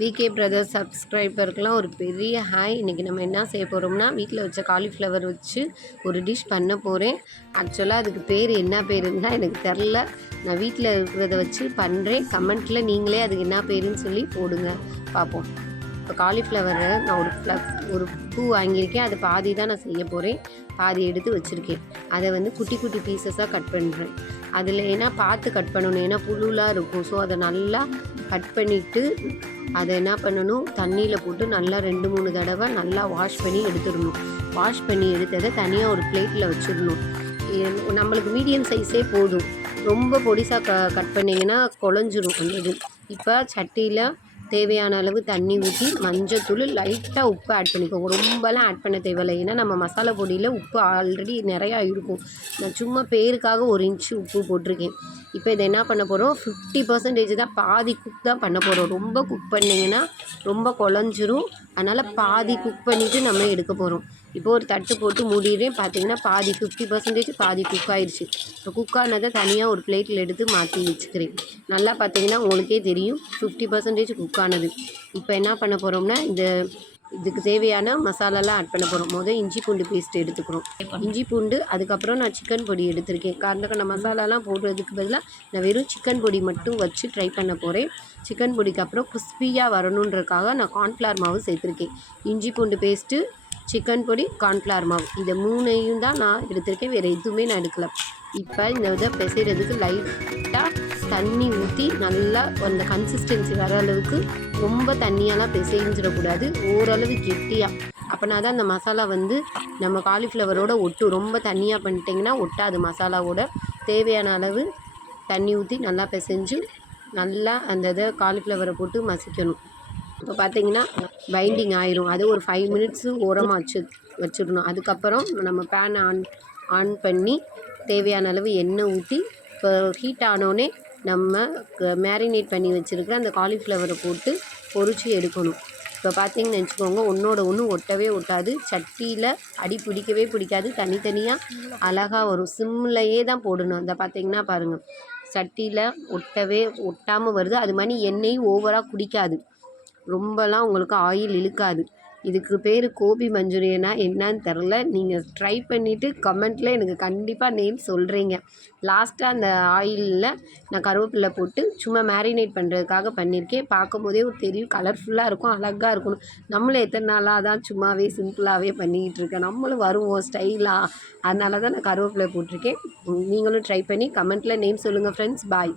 VK brothers சப்ஸ்கிரைபருக்கெலாம் ஒரு பெரிய hi. இன்றைக்கி நம்ம என்ன செய்ய போகிறோம்னா, வீட்டில் வச்ச காலிஃப்ளவர் வச்சு ஒரு டிஷ் பண்ண போகிறேன். ஆக்சுவலாக அதுக்கு பேர் என்ன பேருன்னு தான் எனக்கு தெரில. நான் வீட்டில் இருக்கிறத வச்சு பண்ணுறேன். கமெண்ட்டில் நீங்களே அதுக்கு என்ன பேருன்னு சொல்லி போடுங்க, பார்ப்போம். இப்போ காலிஃப்ளவரை நான் ஒரு பூ வாங்கியிருக்கேன். அது பாதி தான் நான் செய்ய போகிறேன். பாதி எடுத்து வச்சுருக்கேன். அதை வந்து குட்டி குட்டி பீசஸாக கட் பண்ணுறேன். அதில் ஏன்னா பார்த்து கட் பண்ணணும், ஏன்னா புழுலாம் இருக்கும். ஸோ அதை நல்லா கட் பண்ணிவிட்டு அதை என்ன பண்ணணும், தண்ணியில் போட்டு நல்லா 2-3 தடவை நல்லா வாஷ் பண்ணி எடுத்துடணும். வாஷ் பண்ணி எடுத்ததை தனியாக ஒரு பிளேட்டில் வச்சிடணும். நம்மளுக்கு மீடியம் சைஸே போதும். ரொம்ப பொடிசாக கட் பண்ணிங்கன்னா குழஞ்சிரும் அந்த இது. இப்போ சட்டியில் தேவையான அளவு தண்ணி ஊற்றி மஞ்சத்தூள், லைட்டாக உப்பு ஆட் பண்ணிக்கோங்க. ரொம்பலாம் ஆட் பண்ண தேவையில்லை, ஏன்னா நம்ம மசாலா பொடியில் உப்பு ஆல்ரெடி நிறையா இருக்கும். நான் சும்மா பேருக்காக 1 இன்ச்சு உப்பு போட்டிருக்கேன். இப்போ இதை என்ன பண்ண போகிறோம், 50% தான், பாதி குக் தான் பண்ண போகிறோம். ரொம்ப குக் பண்ணிங்கன்னா ரொம்ப குழஞ்சிரும். அதனால் பாதி குக் பண்ணிவிட்டு நம்ம எடுக்க போகிறோம். இப்போ ஒரு தட்டு போட்டு மூடிடுறேன். பார்த்தீங்கன்னா பாதி 50% பாதி குக் ஆயிடுச்சு. இப்போ குக் ஆனதை தனியாக ஒரு பிளேட்டில் எடுத்து மாற்றி வச்சுக்கிறேன். நல்லா பார்த்தீங்கன்னா உங்களுக்கே தெரியும் 50% குக் ஆனது. இப்போ என்ன பண்ண போகிறோம்னா, இதுக்கு தேவையான மசாலாலாம் ஆட் பண்ண போகிறோம். இஞ்சி பூண்டு பேஸ்ட் எடுத்துக்கிறோம். இஞ்சி பூண்டு, அதுக்கப்புறம் நான் சிக்கன் பொடி எடுத்திருக்கேன். கண்ட மசாலாலாம் போடுறதுக்கு பதிலாக நான் வெறும் சிக்கன் பொடி மட்டும் வச்சு ட்ரை பண்ண போகிறேன். சிக்கன் பொடிக்கு அப்புறம் கிறிஸ்பியாக வரணுன்றதுக்காக நான் கார்ன்ஃப்ளவர் மாவு சேர்த்துருக்கேன். இஞ்சி பூண்டு பேஸ்ட்டு, சிக்கன் பொடி, கார்ன்ஃப்ளவர் மாவு, இந்த 3ஐயும் தான் நான் எடுத்திருக்கேன். வேறு எதுவுமே நான் எடுக்கலை. இப்போ இந்த இதை பிசைகிறதுக்கு லைட்டாக தண்ணி ஊற்றி நல்லா அந்த கன்சிஸ்டன்சி வர அளவுக்கு, ரொம்ப தண்ணியெல்லாம் பிசைஞ்சிடக்கூடாது, ஓரளவு கெட்டியாக. அப்படின்னா தான் அந்த மசாலா வந்து நம்ம காலிஃப்ளவரோட ஒட்டும். ரொம்ப தண்ணியாக பண்ணிட்டிங்கன்னா ஒட்டாது. மசாலாவோட தேவையான அளவு தண்ணி ஊற்றி நல்லா பிசைஞ்சு நல்லா அந்த இதை காலிஃப்ளவரை போட்டு மசிக்கணும். இப்போ பார்த்தீங்கன்னா பைண்டிங் ஆயிரும். அது ஒரு 5 மினிட்ஸு ஓரமாக வச்சிடணும். அதுக்கப்புறம் நம்ம பேனை ஆன் பண்ணி தேவையான அளவு எண்ணெய் ஊற்றி, இப்போ ஹீட் ஆனோடனே நம்ம மேரினேட் பண்ணி வச்சுருக்கிற அந்த காலிஃப்ளவரை போட்டு பொரிச்சு எடுக்கணும். இப்போ பார்த்தீங்கன்னு வச்சுக்கோங்க, ஒன்றோட ஒன்று ஒட்டவே ஒட்டாது. சட்டியில் அடி பிடிக்கவே பிடிக்காது. தனித்தனியாக அழகாக வரும். சிம்லையே தான் போடணும். இந்த பார்த்தீங்கன்னா பாருங்கள், சட்டியில் ஒட்டாமல் வருது. அது மாதிரி எண்ணெயும் ஓவராக குடிக்காது. ரொம்பலாம் உங்களுக்கு ஆயில் இழுக்காது. இதுக்கு பேர் கோபி மஞ்சூரியனா என்னன்னு தெரில. நீங்கள் ட்ரை பண்ணிவிட்டு கமெண்ட்டில் எனக்கு கண்டிப்பாக நேம் சொல்கிறீங்க. லாஸ்ட்டாக அந்த ஆயிலில் நான் கருவேப்பிலை போட்டு சும்மா மேரினேட் பண்ணுறதுக்காக பண்ணியிருக்கேன். பார்க்கும்போதே தெரியும், கலர்ஃபுல்லாக இருக்கும், அழகாக இருக்கணும். நம்மளும் எத்தனை நாளாக தான் சும்மாவே சிம்பிளாகவே பண்ணிக்கிட்டு இருக்கேன். நம்மளும் வருவோம் ஸ்டைலாக. அதனால தான் நான் கருவேப்பிலை போட்டிருக்கேன். நீங்களும் ட்ரை பண்ணி கமெண்ட்டில் நேம் சொல்லுங்கள் ஃப்ரெண்ட்ஸ். பாய்.